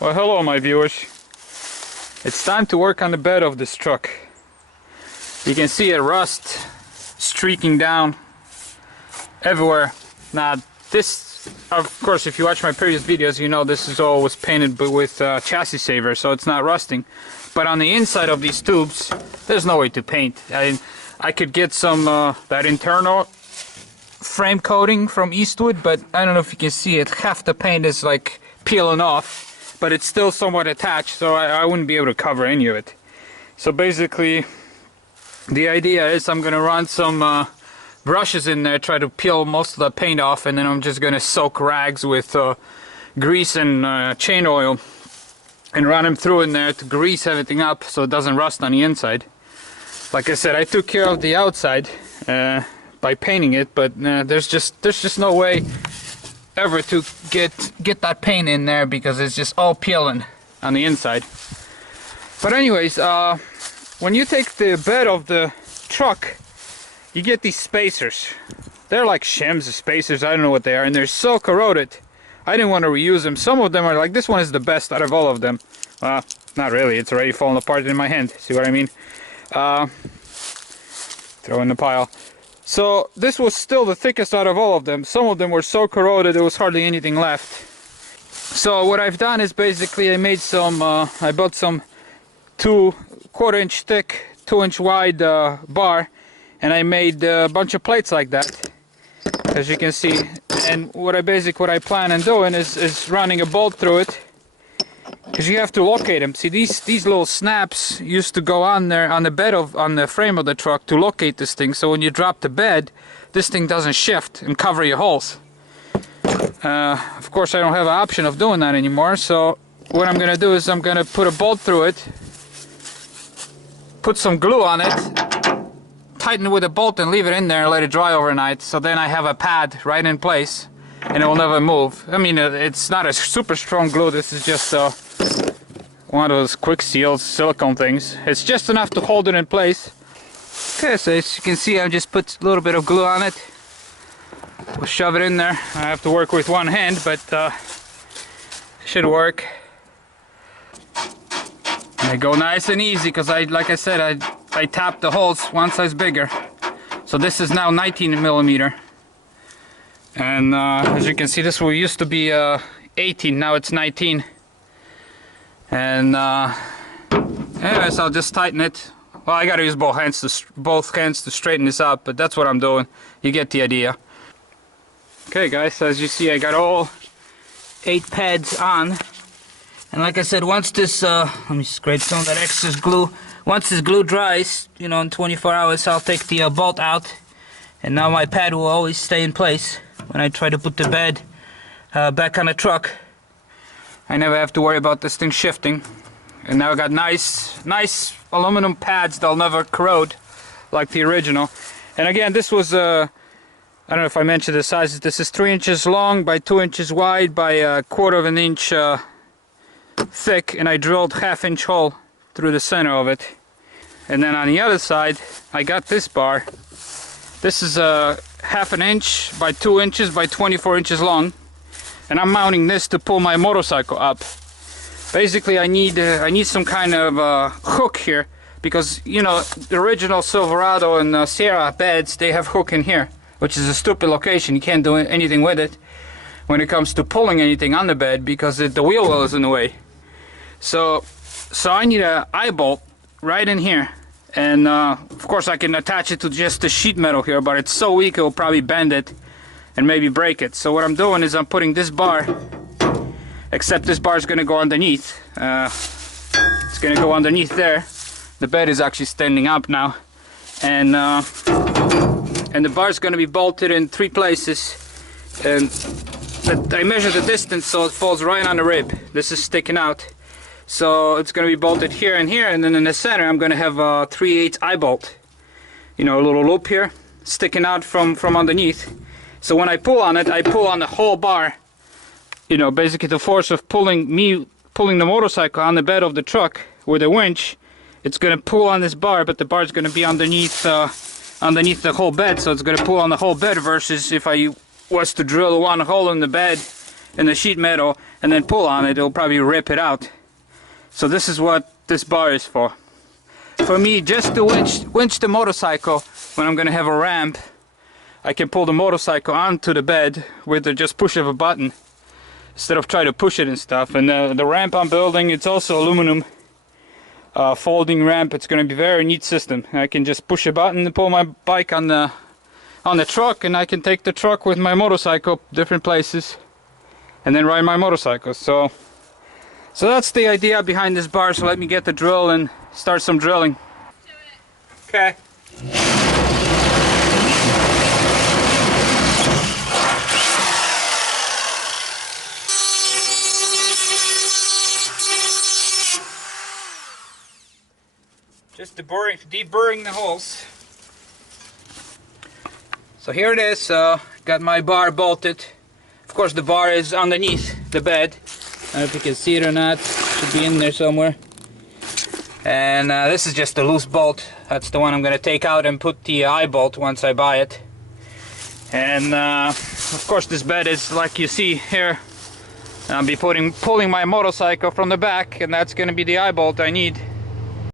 Well, hello my viewers. It's time to work on the bed of this truck. You can see it rust streaking down everywhere. Now this, of course, if you watch my previous videos, you know this is all was painted with chassis saver, so it's not rusting. But on the inside of these tubes, there's no way to paint. I could get some that internal frame coating from Eastwood, but I don't know if you can see it. Half the paint is like peeling off, but it's still somewhat attached, so I wouldn't be able to cover any of it. So basically, the idea is I'm going to run some brushes in there, try to peel most of the paint off, and then I'm just going to soak rags with grease and chain oil and run them through in there to grease everything up so it doesn't rust on the inside. Like I said, I took care of the outside by painting it, but there's just no way ever to get that paint in there because it's just all peeling on the inside. But anyways, when you take the bed of the truck, you get these spacers. They're like shims, spacers, I don't know what they are, and they're so corroded. I didn't want to reuse them. Some of them are like, this one is the best out of all of them. Not really, it's already falling apart in my hand, see what I mean? Throw in the pile. So this was still the thickest out of all of them. Some of them were so corroded there was hardly anything left. So what I've done is basically I made some, I bought some 2¼ inch thick, 2 inch wide bar, and I made a bunch of plates like that, as you can see. And what I plan on doing is running a bolt through it, because you have to locate them. See, these little snaps used to go on there on the frame of the truck to locate this thing, so when you drop the bed, this thing doesn't shift and cover your holes. Of course, I don't have an option of doing that anymore, so what I'm gonna do is I'm gonna put a bolt through it, put some glue on it, tighten it with a bolt and leave it in there and let it dry overnight, so then I have a pad right in place and it will never move. I mean, it's not a super strong glue, this is just one of those quick seals, silicone things. It's just enough to hold it in place. Okay, so as you can see, I just put a little bit of glue on it. We'll shove it in there. I have to work with one hand, but it should work. And they go nice and easy because like I said, I tapped the holes one size bigger. So this is now 19 millimeter. And as you can see, this one used to be 18, now it's 19. And anyways, I'll just tighten it. Well, I gotta use both hands to straighten this out, but that's what I'm doing. You get the idea. Okay guys, so as you see, I got all 8 pads on. And like I said, once this, let me scrape some of that excess glue. Once this glue dries, you know, in 24 hours, I'll take the bolt out. And now my pad will always stay in place when I try to put the bed back on the truck. I never have to worry about this thing shifting. And now I got nice aluminum pads that'll never corrode like the original. And again, this was I don't know if I mentioned the sizes. This is 3 inches long by 2 inches wide by a 1/4 inch thick, and I drilled 1/2 inch hole through the center of it. And then on the other side, I got this bar. This is a 1/2 inch by 2 inches by 24 inches long, and I'm mounting this to pull my motorcycle up. Basically, I need some kind of hook here, because you know the original Silverado and Sierra beds, they have hook in here, which is a stupid location. You can't do anything with it when it comes to pulling anything on the bed because the wheel well is in the way. So I need an eye bolt right in here. And of course I can attach it to just the sheet metal here, but it's so weak it will probably bend it and maybe break it. So what I'm doing is I'm putting this bar, except this bar is going to go underneath. It's going to go underneath there. The bed is actually standing up now. And the bar is going to be bolted in 3 places. And I measure the distance so it falls right on the rib. This is sticking out. So it's going to be bolted here, and then in the center I'm going to have a 3/8 eye bolt. You know, a little loop here sticking out from underneath. So when I pull on it, I pull on the whole bar. You know, basically the force of pulling the motorcycle on the bed of the truck with a winch, it's going to pull on this bar, but the bar is going to be underneath the whole bed, so it's going to pull on the whole bed, versus if I was to drill one hole in the bed in the sheet metal and then pull on it, it'll probably rip it out. So this is what this bar is for. For me, just to winch the motorcycle when I'm gonna have a ramp, I can pull the motorcycle onto the bed with the just push of a button instead of try to push it and stuff. And the ramp I'm building, it's also aluminum folding ramp. It's gonna be a very neat system. I can just push a button and pull my bike on the truck, and I can take the truck with my motorcycle different places and then ride my motorcycle. So that's the idea behind this bar. So let me get the drill and start some drilling. Okay. Just deburring the holes. So here it is. Got my bar bolted. Of course, the bar is underneath the bed. I don't know if you can see it or not. Should be in there somewhere. And this is just a loose bolt. That's the one I'm going to take out and put the eye bolt once I buy it. And of course, this bed is like you see here. I'll be pulling my motorcycle from the back, and that's going to be the eye bolt I need.